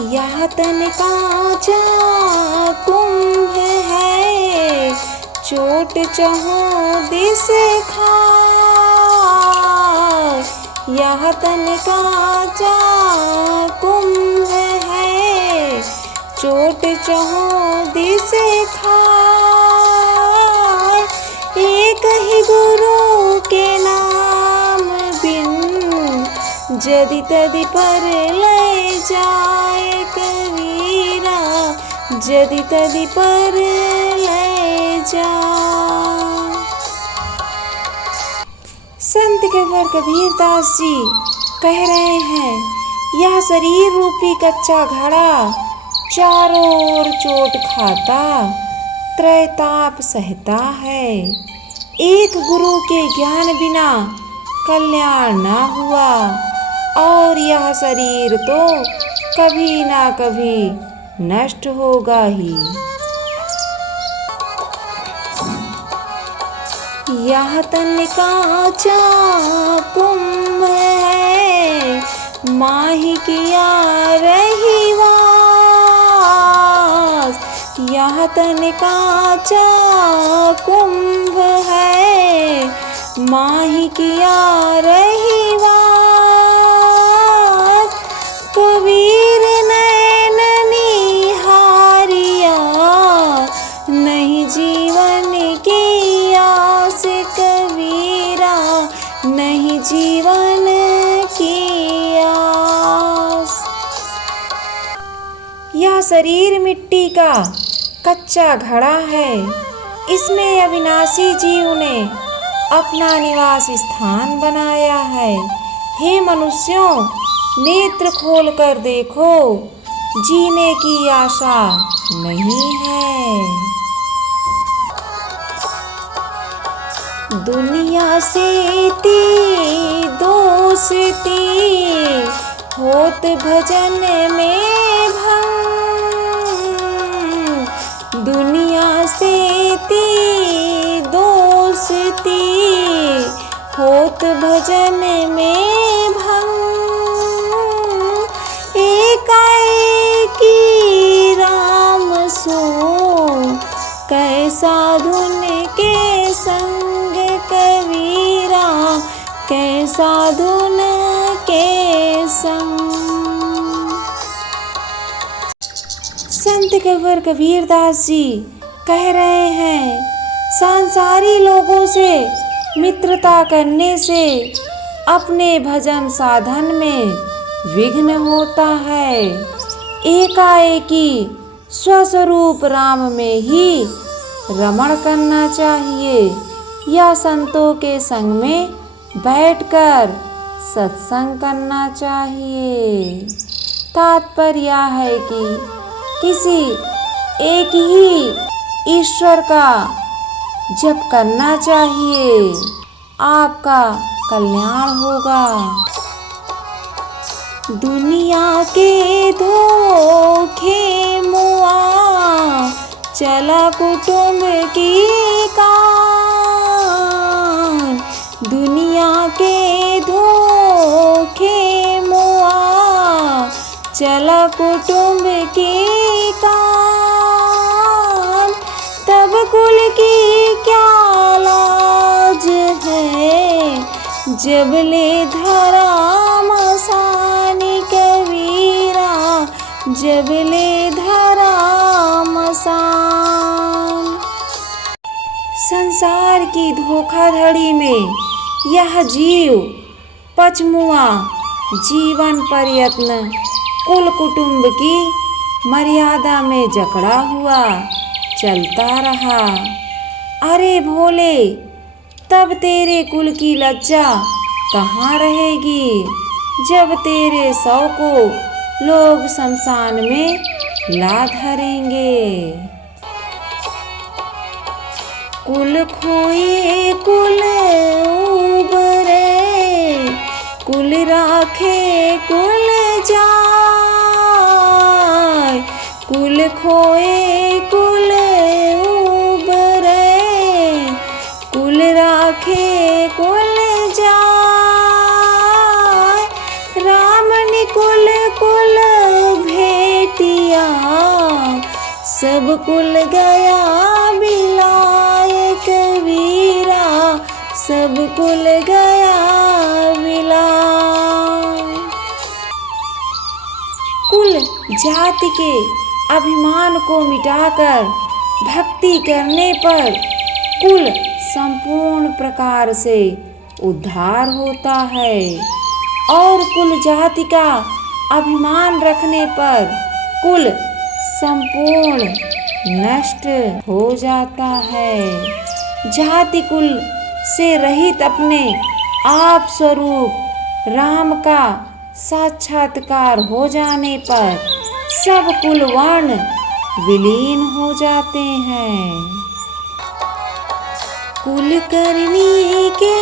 यह तन कांचा कुंभ है, चोट चहों दिस खाए। यह तन कांचा कुंभ है, चोट चहों दिस खाए। एक ही गुरु के नाम बिन, जदि तदि पर ले जाए कबीरा, जदि तदि पर ले जाए। संत कवि कबीरदास जी कह रहे हैं, यह शरीर रूपी कच्चा घड़ा चारों ओर चोट खाता, त्रैताप सहता है। एक गुरु के ज्ञान बिना कल्याण न हुआ, और यह शरीर तो कभी ना कभी नष्ट होगा ही। यह तन कांचा कुंभ है, माही किया रही वास। यह तन कांचा कुंभ है, माही किया रही वास। कबीर नैन निहारिया, नहीं जीवन की आस कबीरा, नहीं जीवन की आस। यह शरीर मिट्टी का कच्चा घड़ा है, इसमें अविनाशी जीव ने अपना निवास स्थान बनाया है। हे मनुष्यों, नेत्र खोल कर देखो, जीने की आशा नहीं है। दुनिया से दोस्ती, होत भजन में भंग। दुनिया से दोस्ती, होत भजन में भंग। एकाएकी राम सो, कैसा धुन के संग कबीरा, कैसा धुन के संग। संत कवि कबीरदास जी कह रहे हैं, सांसारी लोगों से मित्रता करने से अपने भजन साधन में विघ्न होता है। एकाएकी स्वस्वरूप राम में ही रमण करना चाहिए, या संतों के संग में बैठकर सत्संग करना चाहिए। तात्पर्य है कि किसी एक ही ईश्वर का जप करना चाहिए, आपका कल्याण होगा। दुनिया के धोखे मुआ, चला कुटुंब की कान। दुनिया के धोखे मुआ, चला कुटुंब की कान। तब कुल की क्या लाज है, जब ले धरा मसानी कबीरा, जब ले धरा मसान। संसार की धोखाधड़ी में यह जीव पचमुआ जीवन प्रयत्न कुल कुटुंब की मर्यादा में जकड़ा हुआ चलता रहा। अरे भोले, तब तेरे कुल की लज्जा कहाँ रहेगी, जब तेरे शव को लोग शमशान में ला धरेंगे। कुल खोए कुल उबरे, कुल राखे कुल जाए। कुल खोए कुल उबरे, कुल राखे कुल जाए। राम निकुल कुल भें सब कुल गया बिलाए कबीरा, सब कुल गया बिलाए। कुल जाति के अभिमान को मिटाकर भक्ति करने पर कुल संपूर्ण प्रकार से उद्धार होता है और कुल जाति का अभिमान रखने पर कुल संपूर्ण नष्ट हो जाता है। जाति कुल से रहित अपने आप स्वरूप राम का साक्षात्कार हो जाने पर सब कुल वर्ण विलीन हो जाते हैं। कुल करनी के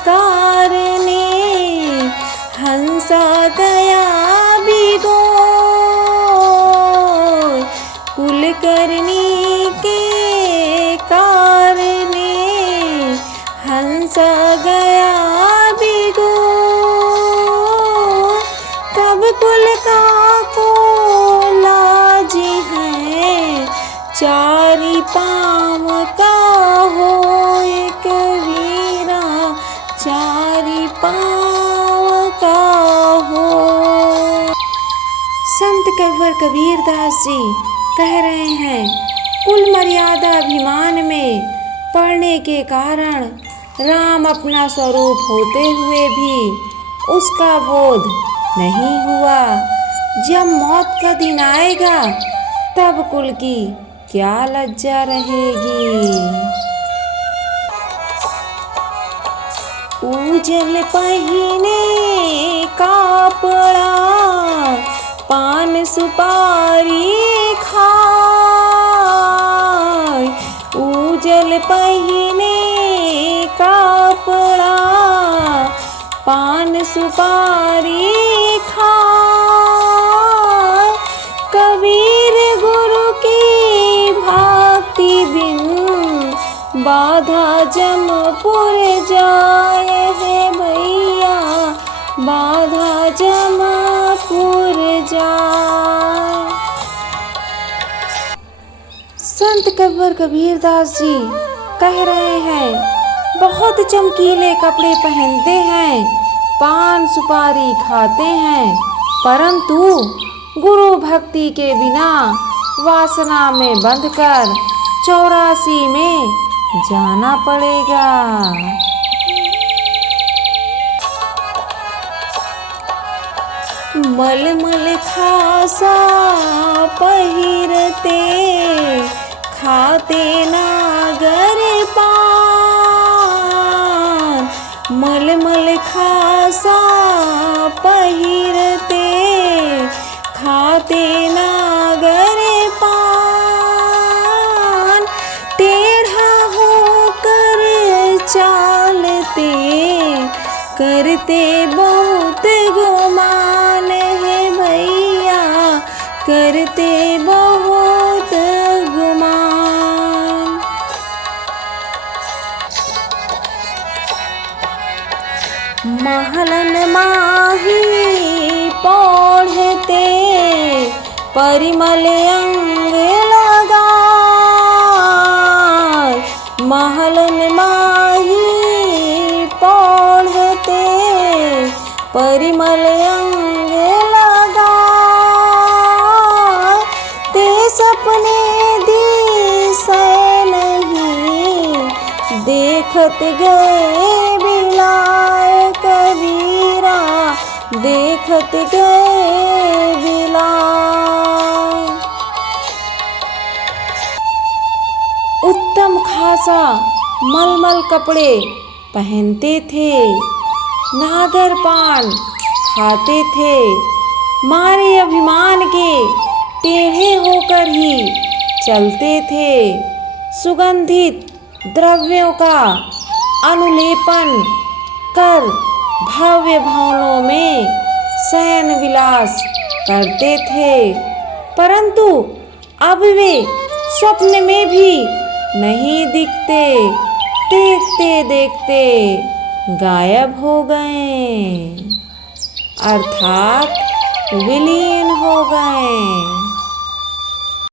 कारणे हंसा गया बिगो, कुल करनी के कारणे हंसा गया बिगो, तब कुल का को लाज है चारि पाँव का हो कबीरा, चारि पाँव का हो। संत कविवर कबीरदास जी कह रहे हैं, कुल मर्यादा अभिमान में पड़ने के कारण राम अपना स्वरूप होते हुए भी उसका बोध नहीं हुआ। जब मौत का दिन आएगा तब कुल की क्या लज्जा रहेगी। उजल पहिने कापड़ा पान सुपारी खाय, उजल पहिने कापड़ा पान सुपारी खाय, कबीर गुरु की भक्ति बिन बाधा जमपुर जाए है भैया, बाधा जमपुर जाए। संत कविवर कबीरदास जी कह रहे हैं, बहुत चमकीले कपड़े पहनते हैं, पान सुपारी खाते हैं, परंतु गुरु भक्ति के बिना वासना में बंधकर 84 में जाना पड़ेगा। मलमल खासा पहिरते खाते नागर पान, मलमल खासा पहिरते खाते नागर पान, टेढ़ा होकर चालते करते बहुत गुमान है भैया, करते बहुत गुमान। महलन माही पौढ़ते परिमल अंग लगाय, महलन माही पौढ़ते परिमल अंग लगाय, ते सपने दिसे नहीं देखत गए बिलाए कबीरा, देखत गए बिलाए। उत्तम खासा मलमल कपड़े पहनते थे, नागर पान खाते थे, मारे अभिमान के टेढ़े होकर ही चलते थे, सुगंधित द्रव्यों का अनुलेपन कर भव्य भवनों में शयन विलास करते थे, परंतु अब वे स्वप्न में भी नहीं दिखते, देखते देखते गायब हो गए, अर्थात विलीन